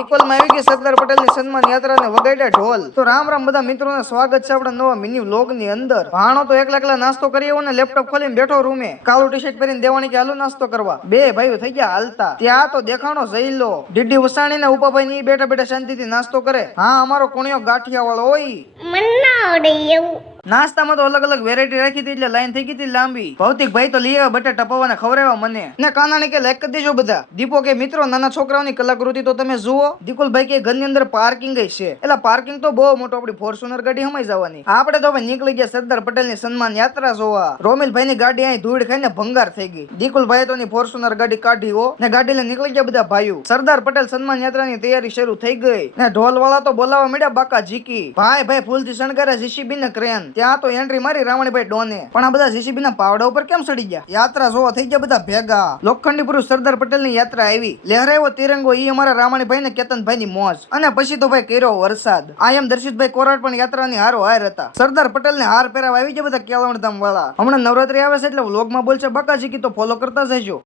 નિકોલમાં આવી ગઈ સરદાર પટેલની સન્માન યાત્રાને વગાડ્યા ઢોલ. તો રામ રામ બધા મિત્રોને સ્વાગત છે આપણા નવા મિની વ્લોગની અંદર. ભાણો તો એકલા નાસ્તો કરી આવ્યો ને લેપટોપ ખોલીને બેઠો રૂમે. કાળું ટી-શર્ટ પહેરીને દેવાની કે હાલો નાસ્તો કરવા. બે ભાઈઓ થઈ ગયા હાલતા. ત્યાં તો દેખાણો જઈ લો. ડીડી વસાણી ને ઉપાભાઈ ની બેઠા બેઠા શાંતિથી નાસ્તો કરે. હા, અમારો કોણિયો ગાંઠિયા વાળો હોય. નાસ્તામાં તો અલગ અલગ વેરાયટી રાખી હતી એટલે લાઈન થઈ ગઈ હતી લાંબી. ભૌતિક ભાઈ તો લઈ આવ્યા બટાટા પૌવા ખવડાવ્યા મને ને કાનાને કે લાઈક કરી દેજો બધા. દીપો કે મિત્રો નાના છોકરાઓની કલાકૃતિ તો તમે જુઓ. દીકુલભાઈ કે ઘરની અંદર પાર્કિંગ છે એટલે પાર્કિંગ તો બહુ મોટો આપડી ફોર્ચ્યુનર ગાડી હમાઈ જવાની. આપણે તો હવે નીકળી ગયા સરદાર પટેલની સન્માન યાત્રા જોવા. રોમિલભાઈ ની ગાડી અહીં ધૂળ ખાઈને ભંગાર થઈ ગઈ. દીકુલભાઈ તો ફોર્ચ્યુનર ગાડી કાઢી હો ને ગાડી લઈને નીકળી ગયા બધા ભાઈઓ. સરદાર પટેલ સન્માન યાત્રાની તૈયારી શરૂ થઈ ગઈ ને ઢોલ વાળા તો બોલાવા મળ્યા બાકા ઝીકી. ભાઈ ફૂલથી શણગારે જીસીબી ને ક્રેન. ત્યાં તો એન્ટ્રી મારી રાવણીભાઈ ડોને. પણ આ બધા જીસીબી ના પાવડા ઉપર કેમ ચડી ગયા? યાત્રા જોવા થઈ ગયા બધા ભેગા. લોખંડી પુરુષ સરદાર પટેલ ની યાત્રા આવી. લહેરાયો તિરંગો. ઈ અમારા રાવણીભાઈ ને કેતનભાઈ ની મોજ. અને પછી તો ભાઈ કર્યો વરસાદ. આઈ એમ દર્શિતભાઈ કોરાટ પણ યાત્રાની હારો હાર હતા. સરદાર પટેલ ને હાર પહેરાવા આવી ગયા બધા કેળવણ ધામ વાળા. હમણાં નવરાત્રી આવે છે એટલે વ્લોગમાં બોલશે બાકાજી કી તો ફોલો કરતા જજો.